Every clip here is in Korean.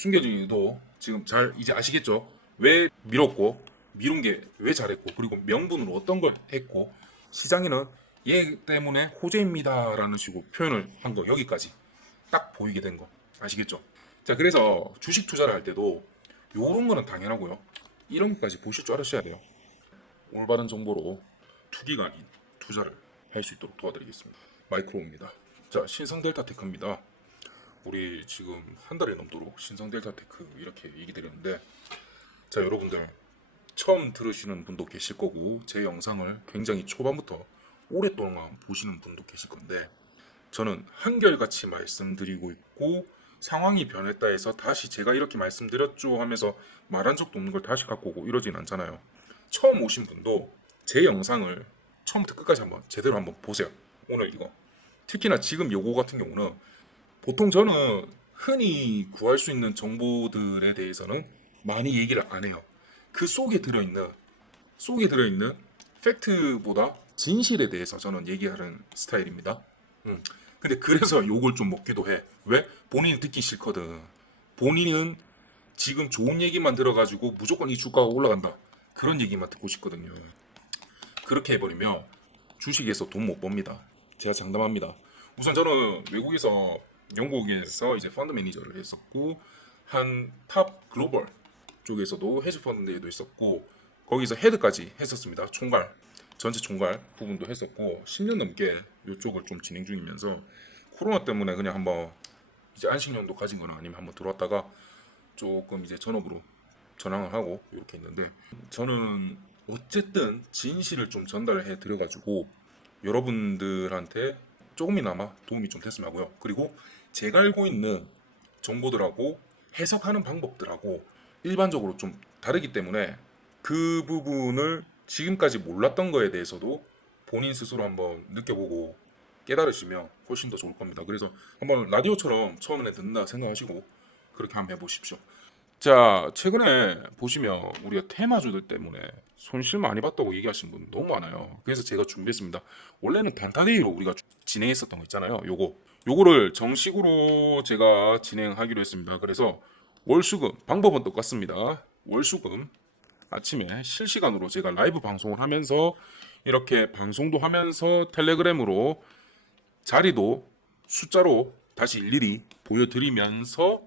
숨겨진이도 지금 잘 이제 아시겠죠? 왜 밀었고 미룬 게 왜 잘했고 그리고 명분으로 어떤 걸 했고 시장에는 얘 때문에 호재입니다라는 식으로 표현을 한 거 여기까지 딱 보이게 된 거 아시겠죠? 자 그래서 주식 투자를 할 때도 요런 거는 당연하고요. 이런 것까지 보실 줄 알으셔야 돼요. 올바른 정보로 투기가 아닌 투자를 할 수 있도록 도와드리겠습니다. 마이크로입니다. 자 신성 델타 테크입니다. 우리 지금 한 달이 넘도록 신성 델타 테크 이렇게 얘기 드렸는데 자 여러분들 처음 들으시는 분도 계실 거고 제 영상을 굉장히 초반부터 오랫동안 보시는 분도 계실 건데 저는 한결같이 말씀드리고 있고 상황이 변했다 해서 다시 제가 이렇게 말씀드렸죠 하면서 말한 적도 없는 걸 다시 갖고 오고 이러진 않잖아요. 처음 오신 분도 제 영상을 처음부터 끝까지 한번 제대로 한번 보세요. 오늘 이거 특히나 지금 요거 같은 경우는 보통 저는 흔히 구할 수 있는 정보들에 대해서는 많이 얘기를 안 해요. 그 속에 들어있는 팩트보다 진실에 대해서 저는 얘기하는 스타일입니다. 근데 그래서 욕을 좀 먹기도 해. 왜? 본인이 듣기 싫거든. 본인은 지금 좋은 얘기만 들어가지고 무조건 이 주가가 올라간다. 그런 얘기만 듣고 싶거든요. 그렇게 해버리면 주식에서 돈 못 법니다. 제가 장담합니다. 우선 저는 외국에서 영국에서 이제 펀드 매니저를 했었고 한 탑 글로벌 쪽에서도 헤지 펀드에도 있었고 거기서 헤드까지 했었습니다. 총괄 전체 총괄 부분도 했었고 10년 넘게 이쪽을 좀 진행 중이면서 코로나 때문에 그냥 한번 이제 안식년도 가진 거나 아니면 한번 들어왔다가 조금 이제 전업으로 전환을 하고 이렇게 있는데 저는 어쨌든 진실을 좀 전달해 드려가지고 여러분들한테 조금이나마 도움이 좀 됐으면 하고요. 그리고 제가 알고 있는 정보들하고 해석하는 방법들하고 일반적으로 좀 다르기 때문에 그 부분을 지금까지 몰랐던 거에 대해서도 본인 스스로 한번 느껴보고 깨달으시면 훨씬 더 좋을 겁니다. 그래서 한번 라디오처럼 처음에 듣는다 생각하시고 그렇게 한번 해보십시오. 자, 최근에 보시면 우리가 테마주들 때문에 손실 많이 봤다고 얘기하신 분 너무 많아요. 그래서 제가 준비했습니다. 원래는 단타데이로 우리가 진행했었던 거 있잖아요. 요거를 정식으로 제가 진행하기로 했습니다. 그래서 월수금 방법은 똑같습니다. 월수금 아침에 실시간으로 제가 라이브 방송을 하면서 이렇게 방송도 하면서 텔레그램으로 자리도 숫자로 다시 일일이 보여드리면서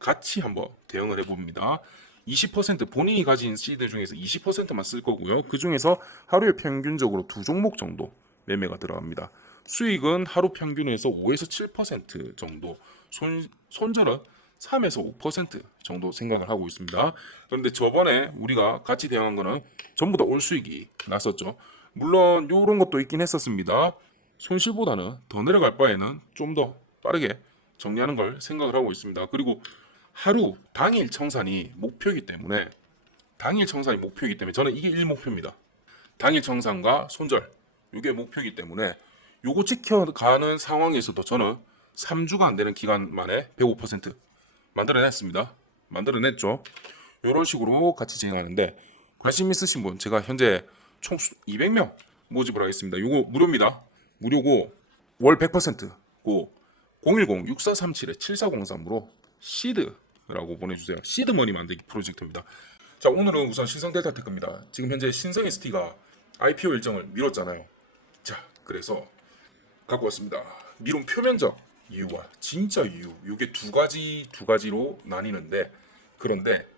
같이 한번 대응을 해봅니다. 20% 본인이 가진 시드 중에서 20%만 쓸 거고요. 그 중에서 하루에 평균적으로 두 종목 정도 매매가 들어갑니다. 수익은 하루 평균에서 5에서 7% 정도, 손절은 3에서 5% 정도 생각을 하고 있습니다. 그런데 저번에 우리가 같이 대응한 거는 전부 다 올 수익이 났었죠. 물론 이런 것도 있긴 했었습니다. 손실보다는 더 내려갈 바에는 좀 더 빠르게 정리하는 걸 생각을 하고 있습니다. 그리고 하루 당일 청산이 목표이기 때문에 저는 이게 1목표입니다. 당일 청산과 손절 이게 목표이기 때문에 요거 지켜가는 상황에서도 저는 3주가 안 되는 기간 만에 105% 만들어냈죠. 이런 식으로 같이 진행하는데 관심 있으신 분 제가 현재 총 200명 모집을 하겠습니다. 요거 무료입니다. 무료고 월 100%고 010-6437-7403으로 시드라고 보내주세요. 시드머니 만들기 프로젝트입니다. 자 오늘은 우선 신성 델타 테크입니다. 지금 현재 신성 ST가 IPO 일정을 미뤘잖아요. 자 그래서 갖고 왔습니다. 미룬 표면적 이유와 진짜 이유 이게 두 가지로 나뉘는데 그런데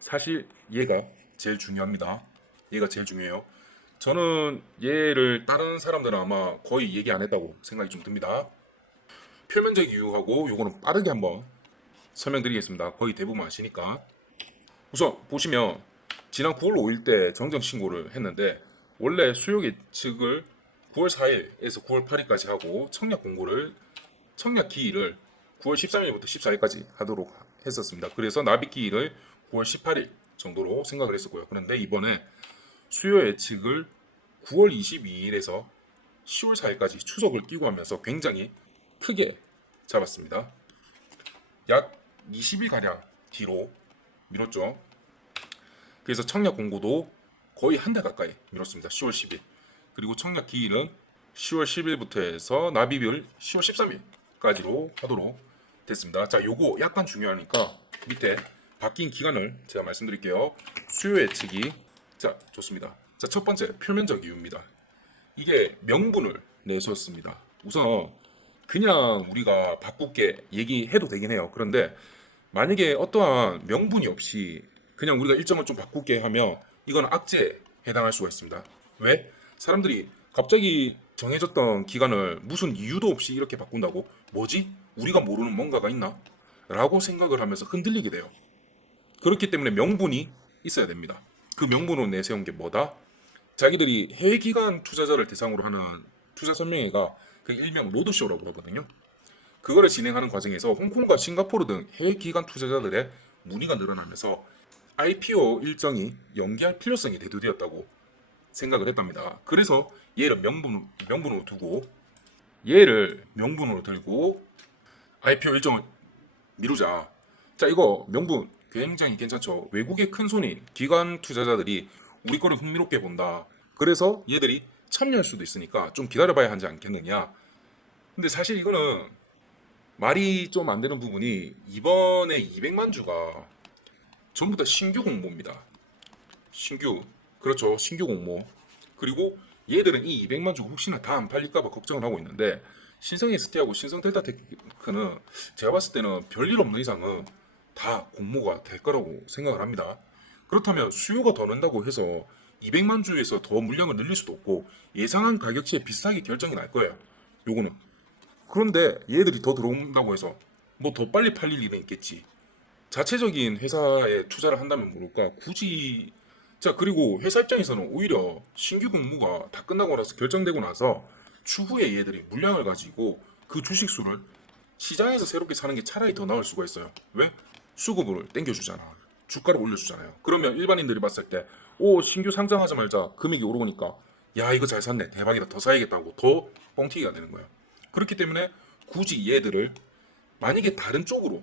사실 얘가 제일 중요합니다. 얘가 제일 중요해요. 저는 얘를 다른 사람들은 아마 거의 얘기 안 했다고 생각이 좀 듭니다. 표면적 이유하고 요거는 빠르게 한번 설명드리겠습니다. 거의 대부분 아시니까. 우선 보시면 지난 9월 5일 때 정정 신고를 했는데 원래 수요 예측을 9월 4일에서 9월 8일까지 하고 청약 기일을 9월 13일부터 14일까지 하도록 했었습니다. 그래서 납입 기일을 9월 18일 정도로 생각을 했었고요. 그런데 이번에 수요 예측을 9월 22일에서 10월 4일까지 추석을 끼고 하면서 굉장히 크게 잡았습니다. 약 20일가량 뒤로 미뤘죠. 그래서 청약 공고도 거의 한 달 가까이 미뤘습니다. 10월 10일. 그리고 청약 기일은 10월 10일부터 해서 납입을 10월 13일까지로 하도록 됐습니다. 자, 요거 약간 중요하니까 밑에 바뀐 기간을 제가 말씀드릴게요. 수요 예측이 자 좋습니다. 자 첫 번째 표면적 이유입니다. 이게 명분을 내세웠습니다. 우선 그냥 우리가 바꾸게 얘기해도 되긴 해요. 그런데 만약에 어떠한 명분이 없이 그냥 우리가 일정을 좀 바꾸게 하면 이건 악재에 해당할 수가 있습니다. 왜? 사람들이 갑자기 정해졌던 기간을 무슨 이유도 없이 이렇게 바꾼다고? 뭐지? 우리가 모르는 뭔가가 있나? 라고 생각을 하면서 흔들리게 돼요. 그렇기 때문에 명분이 있어야 됩니다. 그 명분으로 내세운 게 뭐다? 자기들이 해외 기관 투자자를 대상으로 하는 투자 설명회가 그 일명 로드쇼라고 하거든요. 그거를 진행하는 과정에서 홍콩과 싱가포르 등 해외 기관 투자자들의 문의가 늘어나면서 IPO 일정이 연기할 필요성이 대두되었다고 생각을 했답니다. 그래서 얘를 명분으로 두고 얘를 명분으로 들고 IPO 일정을 미루자. 자 이거 명분 굉장히 괜찮죠. 외국의 큰 손인 기관 투자자들이 우리 거를 흥미롭게 본다. 그래서 얘들이 참여할 수도 있으니까 좀 기다려봐야 하지 않겠느냐. 근데 사실 이거는 말이 좀 안 되는 부분이 이번에 200만 주가 전부 다 신규 공모입니다. 신규. 그렇죠. 신규 공모. 그리고 얘들은 이 200만 주가 혹시나 다 안 팔릴까봐 걱정을 하고 있는데 신성 ST하고 신성 델타테크는 제가 봤을 때는 별일 없는 이상은 다 공모가 될 거라고 생각을 합니다. 그렇다면 수요가 더 는다고 해서 200만 주에서 더 물량을 늘릴 수도 없고 예상한 가격치에 비슷하게 결정이 날 거예요. 요거는. 그런데 얘들이 더 들어온다고 해서 뭐 더 빨리 팔릴 일은 있겠지. 자체적인 회사에 투자를 한다면 모를까 굳이 자 그리고 회사 입장에서는 오히려 신규 공모가 다 끝나고 나서 결정되고 나서 추후에 얘들이 물량을 가지고 그 주식수를 시장에서 새롭게 사는 게 차라리 더 나을 수가 있어요. 왜? 수급을 땡겨주잖아. 주가를 올려주잖아요. 그러면 일반인들이 봤을 때 오 신규 상장하자마자 금액이 오르니까 야 이거 잘 샀네 대박이다 더 사야겠다고 더 뻥튀기가 되는 거예요. 그렇기 때문에 굳이 얘들을 만약에 다른 쪽으로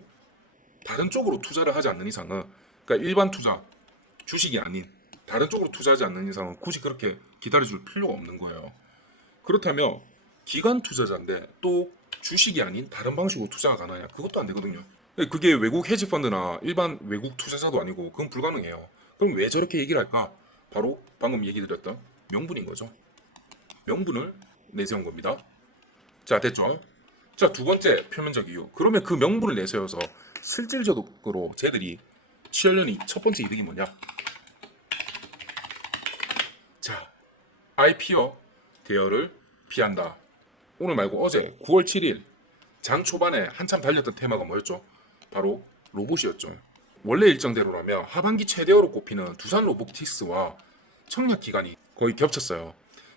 투자를 하지 않는 이상은 그러니까 일반 투자 주식이 아닌 다른 쪽으로 투자하지 않는 이상은 굳이 그렇게 기다려줄 필요가 없는 거예요. 그렇다면 기관 투자자인데 또 주식이 아닌 다른 방식으로 투자가 가능하냐? 그것도 안 되거든요. 그게 외국 헤지펀드나 일반 외국 투자자도 아니고 그건 불가능해요. 그럼 왜 저렇게 얘기를 할까? 바로 방금 얘기 드렸던 명분인 거죠. 명분을 내세운 겁니다. 자 됐죠? 자 두 번째 표면적 이유. 그러면 그 명분을 내세워서 실질적으로 쟤들이 취하려는 첫 번째 이득이 뭐냐? 자 IPO 대여를 피한다. 오늘 말고 어제 9월 7일 장 초반에 한참 달렸던 테마가 뭐였죠? 바로 로봇이었죠. 원래 일정대로라면 하반기 최대어로 꼽히는 두산 로보틱스와 청약 기간이 거의 겹쳤어요.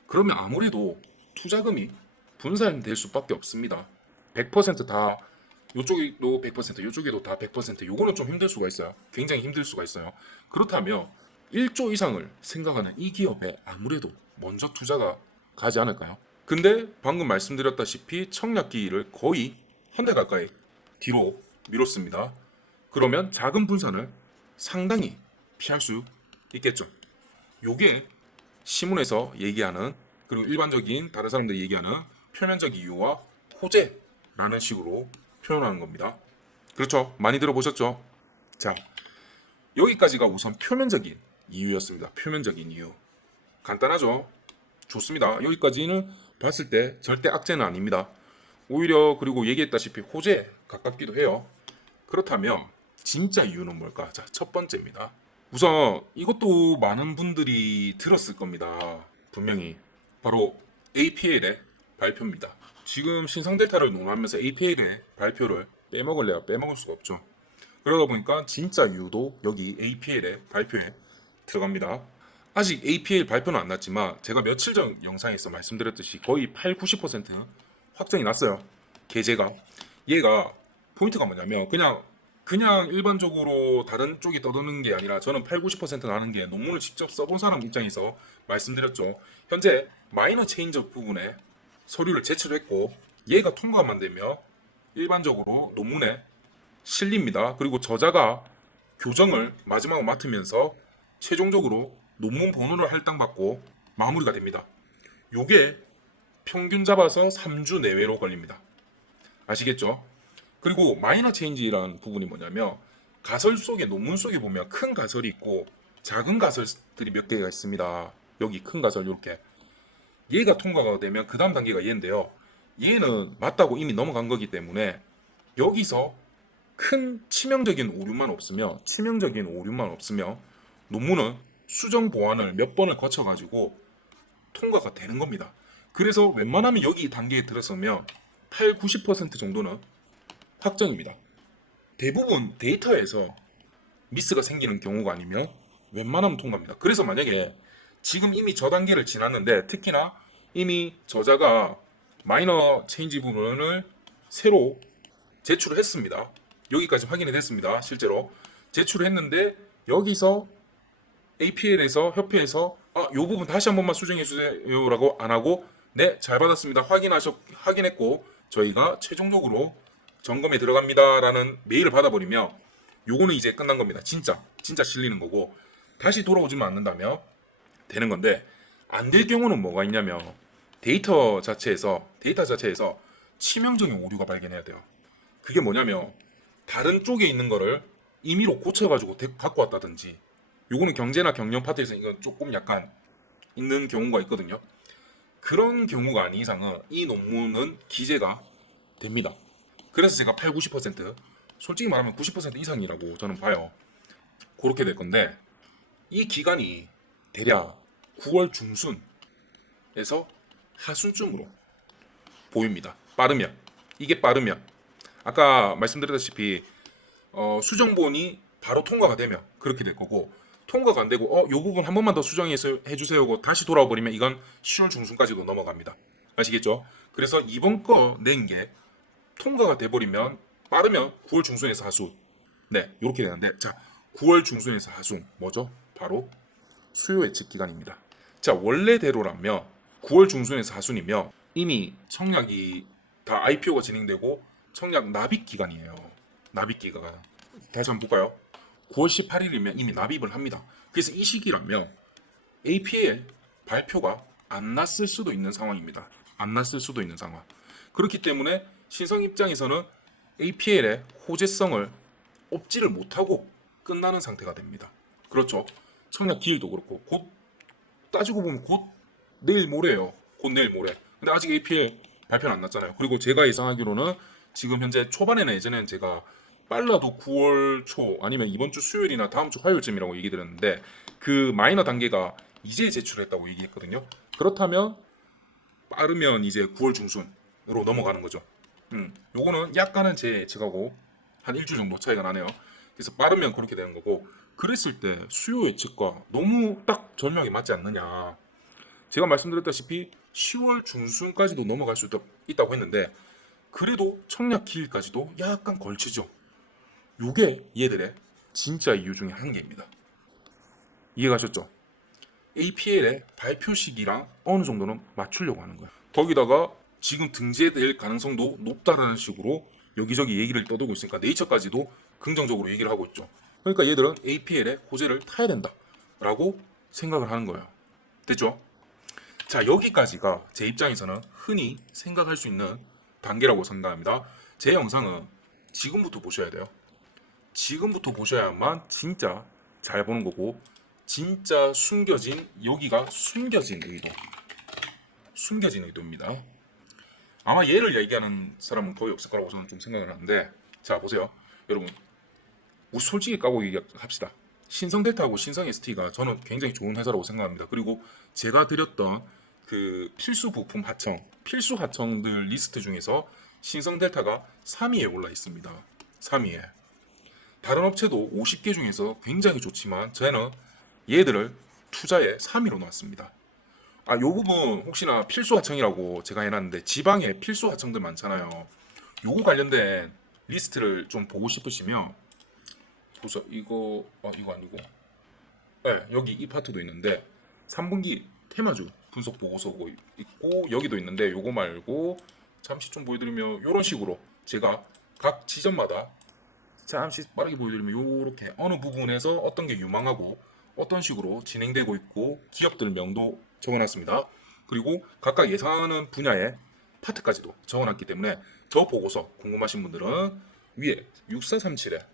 그러면 아무래도 투자금이 분산될 수밖에 없습니다. 100%다 요쪽에도 100%, 요쪽에도 다 100%. 요거는 좀 힘들 수가 있어요. 굉장히 힘들 수가 있어요. 그렇다면 1조 이상을 생각하는 이 기업에 아무래도 먼저 투자가 가지 않을까요? 근데 방금 말씀드렸다시피 청약기를 거의 한 달 가까이 뒤로 미뤘습니다. 그러면 자금 분산을 상당히 피할 수 있겠죠. 요게 신문에서 얘기하는 그리고 일반적인 다른 사람들이 얘기하는 표면적 이유와 호재라는 식으로 표현하는 겁니다. 그렇죠? 많이 들어보셨죠? 자, 여기까지가 우선 표면적인 이유였습니다. 표면적인 이유. 간단하죠? 좋습니다. 여기까지는 봤을 때 절대 악재는 아닙니다. 오히려 그리고 얘기했다시피 호재 가깝기도 해요. 그렇다면 진짜 이유는 뭘까? 자, 첫 번째입니다. 우선 이것도 많은 분들이 들었을 겁니다. 분명히 바로 APL의 발표입니다. 지금 신성델타를 논하면서 APL의 발표를 빼먹을래야 빼먹을 수가 없죠. 그러다 보니까 진짜 이유도 여기 APL의 발표에 들어갑니다. 아직 APL 발표는 안 났지만 제가 며칠 전 영상에서 말씀드렸듯이 거의 8-90% 확정이 났어요. 계제가. 얘가 포인트가 뭐냐면 그냥 일반적으로 다른 쪽이 떠드는 게 아니라 저는 8-90% 나는 게 논문을 직접 써본 사람 입장에서 말씀드렸죠. 현재 마이너 체인저 부분에 서류를 제출했고 얘가 통과만 되면 일반적으로 논문에 실립니다. 그리고 저자가 교정을 마지막으로 맡으면서 최종적으로 논문 번호를 할당받고 마무리가 됩니다. 요게 평균 잡아서 3주 내외로 걸립니다. 아시겠죠? 그리고 마이너 체인지라는 부분이 뭐냐면 가설 속에 논문 속에 보면 큰 가설이 있고 작은 가설들이 몇 개가 있습니다. 여기 큰 가설 이렇게 얘가 통과가 되면 그 다음 단계가 얘인데요. 얘는 맞다고 이미 넘어간 거기 때문에 여기서 큰 치명적인 오류만 없으면 논문은 수정 보완을 몇 번을 거쳐가지고 통과가 되는 겁니다. 그래서 웬만하면 여기 단계에 들어서면 8, 90% 정도는 확정입니다. 대부분 데이터에서 미스가 생기는 경우가 아니면 웬만하면 통과합니다. 그래서 만약에 지금 이미 저 단계를 지났는데 특히나 이미 저자가 마이너 체인지 부분을 새로 제출을 했습니다. 여기까지 확인이 됐습니다. 실제로 제출을 했는데 여기서 APL에서 협회에서 요 부분 다시 한 번만 수정해 주세요라고 안 하고 네, 잘 받았습니다. 확인했고 저희가 최종적으로 점검에 들어갑니다라는 메일을 받아버리면 요거는 이제 끝난 겁니다. 진짜 실리는 거고 다시 돌아오지만 않는다면 되는 건데 안 될 경우는 뭐가 있냐면 데이터 자체에서 치명적인 오류가 발견해야 돼요. 그게 뭐냐면 다른 쪽에 있는 거를 임의로 고쳐가지고 갖고 왔다든지 요거는 경제나 경영 파트에서 이건 조금 약간 있는 경우가 있거든요. 그런 경우가 아닌 이상은 이 논문은 기재가 됩니다. 그래서 제가 8, 90% 솔직히 말하면 90% 이상이라고 저는 봐요. 그렇게 될 건데 이 기간이 대략 9월 중순에서 하순쯤으로 보입니다. 이게 빠르면 아까 말씀드렸다시피 수정본이 바로 통과가 되면 그렇게 될 거고 통과가 안 되고 요 부분 한 번만 더 수정해서 해주세요 하고 다시 돌아와 버리면 이건 10월 중순까지도 넘어갑니다. 아시겠죠? 그래서 이번 거 낸 게 통과가 돼버리면 빠르면 9월 중순에서 하순 네 이렇게 되는데 자 9월 중순에서 하순 뭐죠? 바로 수요 예측 기간입니다. 자 원래대로라면 9월 중순에서 하순이면 이미 청약이 다 IPO가 진행되고 청약 납입 기간이에요. 납입 기간 다시 한번 볼까요? 9월 18일이면 이미 납입을 합니다. 그래서 이 시기라면 APA 발표가 안 났을 수도 있는 상황입니다. 안 났을 수도 있는 상황. 그렇기 때문에 신성 입장에서는 APL의 호재성을 업지를 못하고 끝나는 상태가 됩니다. 그렇죠. 청약 기일도 그렇고 곧 따지고 보면 곧 내일 모레예요. 곧 내일 모레. 근데 아직 APL 발표는 안 났잖아요. 그리고 제가 예상하기로는 지금 현재 초반에는 예전에는 제가 빨라도 9월 초 아니면 이번 주 수요일이나 다음 주 화요일쯤이라고 얘기 드렸는데 그 마이너 단계가 이제 제출했다고 얘기했거든요. 그렇다면 빠르면 이제 9월 중순으로 넘어가는 거죠. 요거는 약간은 제 예측하고 한 일주 정도 차이가 나네요. 그래서 빠르면 그렇게 되는 거고 그랬을 때 수요 예측과 너무 딱 절묘하게 맞지 않느냐. 제가 말씀드렸다시피 10월 중순까지도 넘어갈 수 있다고 했는데 그래도 청약 기일까지도 약간 걸치죠. 요게 얘들의 진짜 이유 중에 한 개입니다. 이해가셨죠? APL의 발표 시기랑 어느 정도는 맞추려고 하는 거야. 거기다가 지금 등재될 가능성도 높다라는 식으로 여기저기 얘기를 떠들고 있으니까 네이처까지도 긍정적으로 얘기를 하고 있죠. 그러니까 얘들은 APL의 호재를 타야 된다라고 생각을 하는 거예요. 됐죠? 자, 여기까지가 제 입장에서는 흔히 생각할 수 있는 단계라고 생각합니다. 제 영상은 지금부터 보셔야 돼요. 지금부터 보셔야만 진짜 잘 보는 거고 진짜 여기가 숨겨진 의도입니다. 아마 얘를 얘기하는 사람은 거의 없을 거라고 저는 좀 생각을 하는데 자 보세요. 여러분 우리 솔직히 까고 얘기합시다. 신성델타하고 신성ST가 저는 굉장히 좋은 회사라고 생각합니다. 그리고 제가 드렸던 그 필수 부품 필수 하청들 리스트 중에서 신성델타가 3위에 올라 있습니다. 3위에. 다른 업체도 50개 중에서 굉장히 좋지만 저는 얘들을 투자에 3위로 놨습니다. 요 부분 혹시나 필수 하청이라고 제가 해놨는데 지방에 필수 하청들 많잖아요. 요거 관련된 리스트를 좀 보고 싶으시면 보세요. 이거 아니고 네, 여기 이 파트도 있는데 3분기 테마주 분석 보고서고 있고 여기도 있는데 요거 말고 잠시 좀 보여드리면 이런 식으로 제가 각 지점마다 잠시 빠르게 보여드리면 요렇게 어느 부분에서 어떤 게 유망하고 어떤 식으로 진행되고 있고 기업들 명도 적어놨습니다. 그리고 각각 예상하는 분야의 파트까지도 적어놨기 때문에 저 보고서 궁금하신 분들은 위에 6437에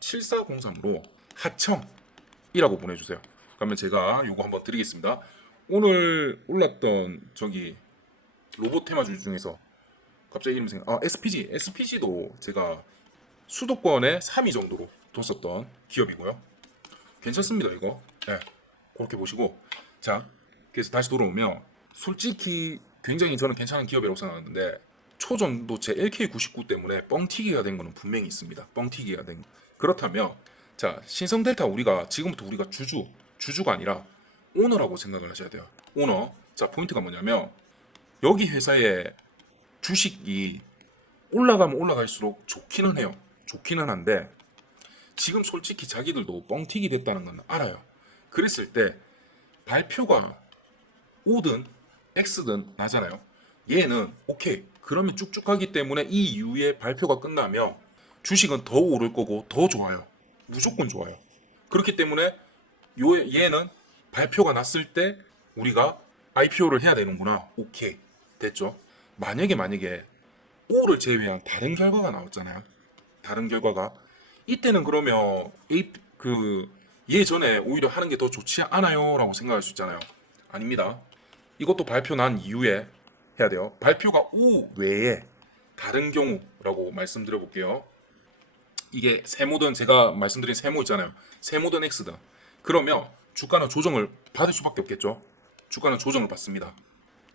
7403으로 하청이라고 보내주세요. 그러면 제가 요거 한번 드리겠습니다. 오늘 올랐던 저기 로봇 테마주 중에서 갑자기 이름 SPG도 제가 수도권에 3위 정도로 뒀었던 기업이고요. 괜찮습니다 이거. 네, 그렇게 보시고. 자, 그래서 다시 돌아오면 솔직히 굉장히 저는 괜찮은 기업이라고 생각하는데 초전도체 LK99 때문에 뻥튀기가 된 거는 분명히 있습니다. 뻥튀기가 된 거. 그렇다면 자, 신성델타 우리가 지금부터 우리가 주주가 아니라 오너라고 생각을 하셔야 돼요. 오너. 자, 포인트가 뭐냐면 여기 회사의 주식이 올라가면 올라갈수록 좋기는 해요. 좋기는 한데 지금 솔직히 자기들도 뻥튀기 됐다는 건 알아요. 그랬을 때 발표가 O든 X든 나잖아요. 얘는 오케이. 그러면 쭉쭉 하기 때문에 이 이후에 발표가 끝나면 주식은 더 오를 거고 더 좋아요. 무조건 좋아요. 그렇기 때문에 얘는 발표가 났을 때 우리가 IPO를 해야 되는구나. 오케이. 됐죠? 만약에 O를 제외한 다른 결과가 나왔잖아요. 다른 결과가 이때는 그러면 예전에 오히려 하는 게 더 좋지 않아요? 라고 생각할 수 있잖아요. 아닙니다. 이것도 발표 난 이후에 해야 돼요. 발표가 O 외에 다른 경우라고 말씀드려 볼게요. 이게 세모든 제가 말씀드린 세모 있잖아요. 세모든 X든 그러면 주가는 조정을 받을 수밖에 없겠죠. 주가는 조정을 받습니다.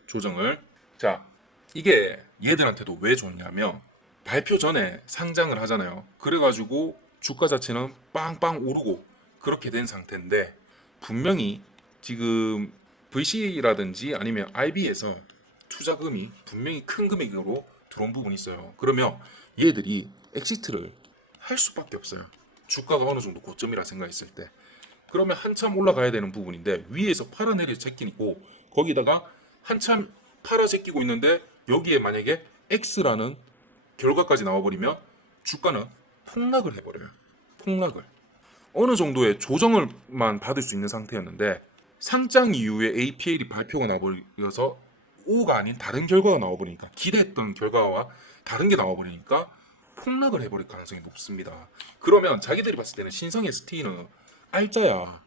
조정을. 자, 이게 얘들한테도 왜 좋냐면 발표 전에 상장을 하잖아요. 그래가지고 주가 자체는 빵빵 오르고 그렇게 된 상태인데 분명히 지금 VC라든지 아니면 IB에서 투자금이 분명히 큰 금액으로 들어온 부분이 있어요. 그러면 얘들이 엑시트를 할 수밖에 없어요. 주가가 어느 정도 고점이라 생각했을 때. 그러면 한참 올라가야 되는 부분인데 위에서 팔아내릴 제끼 있고 거기다가 한참 팔아 제끼고 있는데 여기에 만약에 X라는 결과까지 나와버리면 주가는 폭락을 해버려요. 폭락을. 어느 정도의 조정을만 받을 수 있는 상태였는데 상장 이후에 APL이 발표가 나버려서 O가 아닌 다른 결과가 나와버리니까 기대했던 결과와 다른 게 나와버리니까 폭락을 해버릴 가능성이 높습니다. 그러면 자기들이 봤을 때는 신성 ST는 알짜야.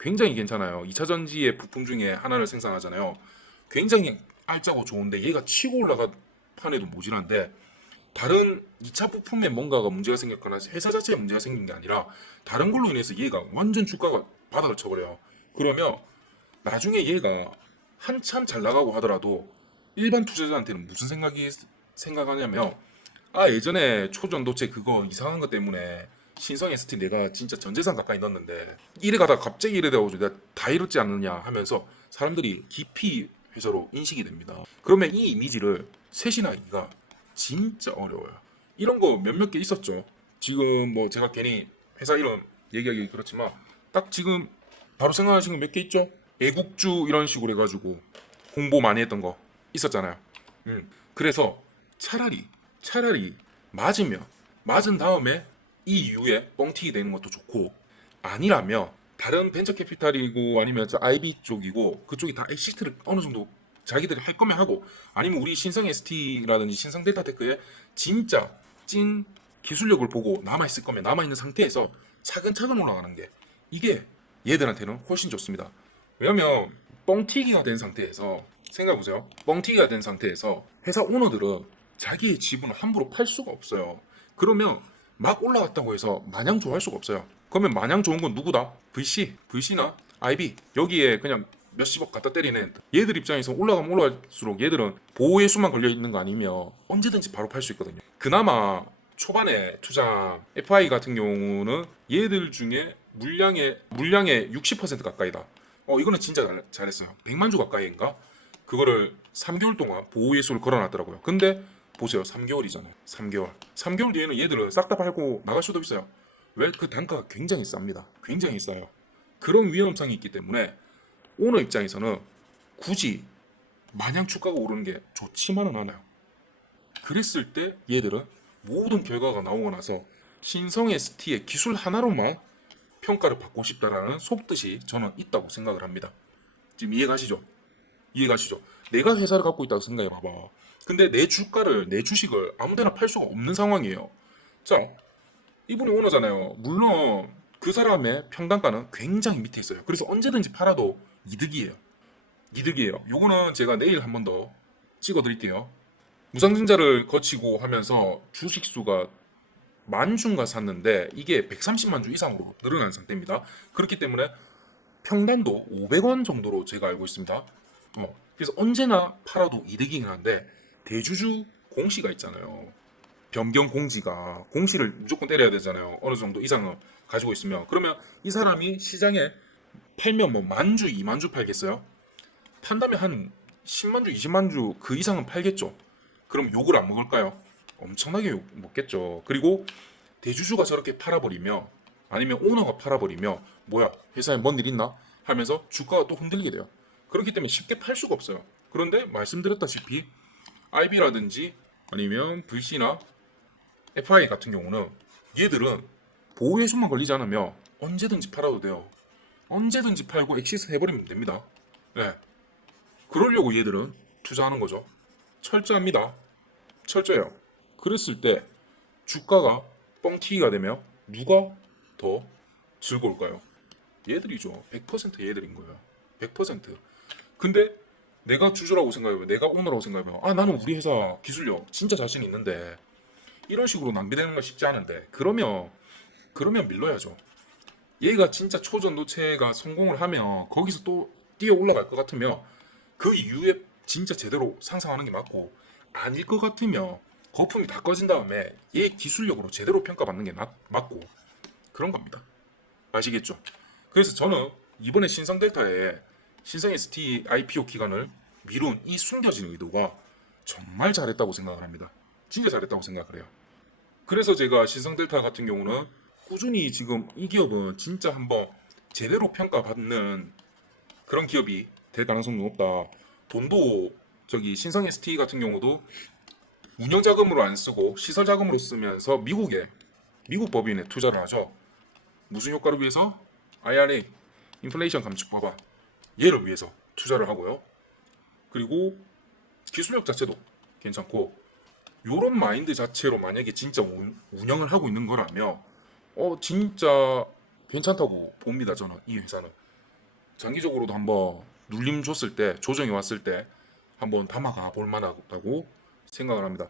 굉장히 괜찮아요. 2차전지의 부품 중에 하나를 생산하잖아요. 굉장히 알짜고 좋은데 얘가 치고 올라간 판에도 모질한데 다른 2차 부품에 뭔가가 문제가 생겼거나 회사 자체에 문제가 생긴 게 아니라 다른 걸로 인해서 얘가 완전 주가가 바닥을 쳐버려요. 그러면 나중에 얘가 한참 잘 나가고 하더라도 일반 투자자한테는 무슨 생각하냐면 예전에 초전도체 그거 이상한 것 때문에 신성 ST 내가 진짜 전 재산 가까이 넣었는데 이래 가다가 갑자기 이래 돼가지고 내가 다 잃었지 않느냐 하면서 사람들이 깊이 회사로 인식이 됩니다. 그러면 이 이미지를 쇄신하기가 진짜 어려워요. 이런 거 몇몇 개 있었죠. 지금 뭐 제가 괜히 회사 이름 얘기하기 그렇지만 딱 지금 바로 생각하시는 거 몇 개 있죠? 애국주 이런 식으로 해가지고 홍보 많이 했던 거 있었잖아요. 그래서 차라리 맞은 다음에 이 이후에 뻥튀기 되는 것도 좋고 아니라면 다른 벤처 캐피탈이고 아니면 저 IB 쪽이고 그쪽이 다 엑시트를 어느 정도 자기들이 할 거면 하고 아니면 우리 신성 ST라든지 신성 델타테크의 진짜 찐 기술력을 보고 남아있을 거면 남아있는 상태에서 차근차근 올라가는 게 이게 얘들한테는 훨씬 좋습니다. 왜냐면 뻥튀기가 된 상태에서 생각해보세요. 뻥튀기가 된 상태에서 회사 오너들은 자기의 지분을 함부로 팔 수가 없어요. 그러면 막 올라갔다고 해서 마냥 좋아할 수가 없어요. 그러면 마냥 좋은 건 누구다? VC나 IB 여기에 그냥 몇십억 갖다 때리는 얘들 입장에서 올라가면 올라갈수록 얘들은 보호의 수만 걸려있는 거 아니면 언제든지 바로 팔 수 있거든요. 그나마 초반에 투자 FI 같은 경우는 얘들 중에 물량의 60% 가까이다. 이거는 진짜 잘했어요. 100만 주 가까이인가? 그거를 3개월 동안 보호 예수를 걸어놨더라고요. 근데 보세요. 3개월이잖아요. 3개월 뒤에는 얘들은 싹 다 팔고 나갈 수도 있어요. 왜? 그 단가가 굉장히 쌉니다. 굉장히 싸요. 그런 위험성이 있기 때문에 오너 입장에서는 굳이 마냥 주가가 오르는 게 좋지만은 않아요. 그랬을 때 얘들은 모든 결과가 나오고 나서 신성 ST의 기술 하나로만 평가를 받고 싶다라는 속뜻이 저는 있다고 생각을 합니다. 지금 이해가시죠? 내가 회사를 갖고 있다고 생각해봐봐. 근데 내 주식을 아무데나 팔 수가 없는 상황이에요. 자, 이분이 오너잖아요. 물론 그 사람의 평단가는 굉장히 밑에 있어요. 그래서 언제든지 팔아도 이득이에요. 이득이에요. 요거는 제가 내일 한 번 더 찍어 드릴게요. 무상증자를 거치고 하면서 주식수가 만 주인가 샀는데 이게 130만 주 이상으로 늘어난 상태입니다. 그렇기 때문에 평단도 500원 정도로 제가 알고 있습니다. 그래서 언제나 팔아도 이득이긴 한데 대주주 공시가 있잖아요. 변경 공지가 공시를 무조건 때려야 되잖아요. 어느 정도 이상을 가지고 있으면 그러면 이 사람이 시장에 팔면 뭐 만주, 2만주 팔겠어요? 판다면 한 10만 주, 20만 주 그 이상은 팔겠죠. 그럼 욕을 안 먹을까요? 엄청나게 욕 먹겠죠. 그리고 대주주가 저렇게 팔아버리며 아니면 오너가 팔아버리며 뭐야 회사에 뭔 일 있나 하면서 주가가 또 흔들리게 돼요. 그렇기 때문에 쉽게 팔 수가 없어요. 그런데 말씀드렸다시피 IB라든지 아니면 VC나 FI 같은 경우는 얘들은 보호예수만 걸리지 않으면 언제든지 팔아도 돼요. 언제든지 팔고 엑시스 해버리면 됩니다. 네. 그러려고 얘들은 투자하는 거죠. 철저합니다. 철저해요. 그랬을 때 주가가 뻥튀기가 되면 누가 더 즐거울까요? 얘들이죠. 100% 얘들인 거예요. 100%. 근데 내가 주주라고 생각해봐요. 내가 오너라고 생각해봐요. 아 나는 우리 회사 기술력 진짜 자신 있는데 이런 식으로 낭비되는 건 쉽지 않은데 그러면 밀러야죠. 얘가 진짜 초전도체가 성공을 하면 거기서 또 뛰어 올라갈 것 같으면 그 이후에 진짜 제대로 상승하는 게 맞고 아닐 것 같으면 거품이 다 꺼진 다음에 얘 기술력으로 제대로 평가받는 게 맞고 그런 겁니다. 아시겠죠? 그래서 저는 이번에 신성델타에 신성 ST IPO 기간을 미룬 이 숨겨진 의도가 정말 잘했다고 생각을 합니다. 진짜 잘했다고 생각을 해요. 그래서 제가 신성델타 같은 경우는 꾸준히 지금 이 기업은 진짜 한번 제대로 평가받는 그런 기업이 될 가능성이 높다. 돈도 저기 신성 ST 같은 경우도 운영 자금으로 안 쓰고 시설 자금으로 쓰면서 미국 법인에 투자를 하죠. 무슨 효과를 위해서? IRA, 인플레이션 감축 법안 얘를 위해서 투자를 하고요. 그리고 기술력 자체도 괜찮고 요런 마인드 자체로 만약에 진짜 운영을 하고 있는 거라면 진짜 괜찮다고 봅니다. 저는 이 회사는 장기적으로도 한번 눌림 줬을 때 조정이 왔을 때 한번 담아가 볼 만하다고 생각을 합니다.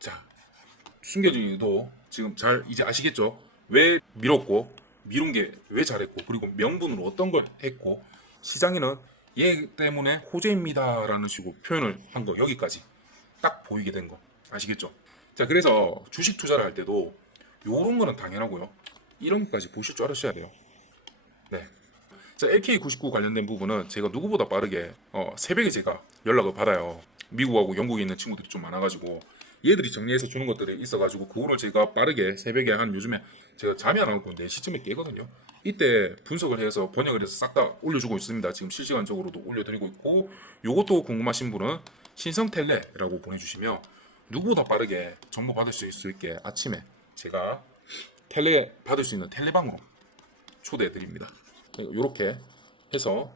자, 숨겨진 이유도 지금 잘 이제 아시겠죠? 왜 밀었고 미룬 게 왜 잘했고 그리고 명분으로 어떤 걸 했고 시장에는 얘 때문에 호재입니다라는 식으로 표현을 한 거 여기까지 딱 보이게 된 거 아시겠죠? 자, 그래서 주식 투자를 할 때도 요런 거는 당연하고요. 이런 것까지 보실 줄 알으셔야 돼요. 네. 자, LK99 관련된 부분은 제가 누구보다 빠르게 새벽에 제가 연락을 받아요. 미국하고 영국에 있는 친구들이 좀 많아가지고 얘들이 정리해서 주는 것들이 있어가지고 그거를 제가 빠르게 새벽에 한 요즘에 제가 잠이 안 오고 4시쯤에 깨거든요. 이때 분석을 해서 번역을 해서 싹 다 올려주고 있습니다. 지금 실시간적으로도 올려드리고 있고 요것도 궁금하신 분은 신성텔레라고 보내주시면 누구보다 빠르게 정보 받을 수 있게 아침에 제가 텔레 받을 수 있는 텔레방으로 초대해드립니다. 이렇게 해서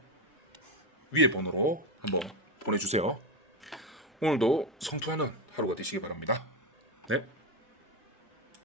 위에 번호로 한번 보내주세요. 오늘도 성투하는 하루가 되시기 바랍니다. 네.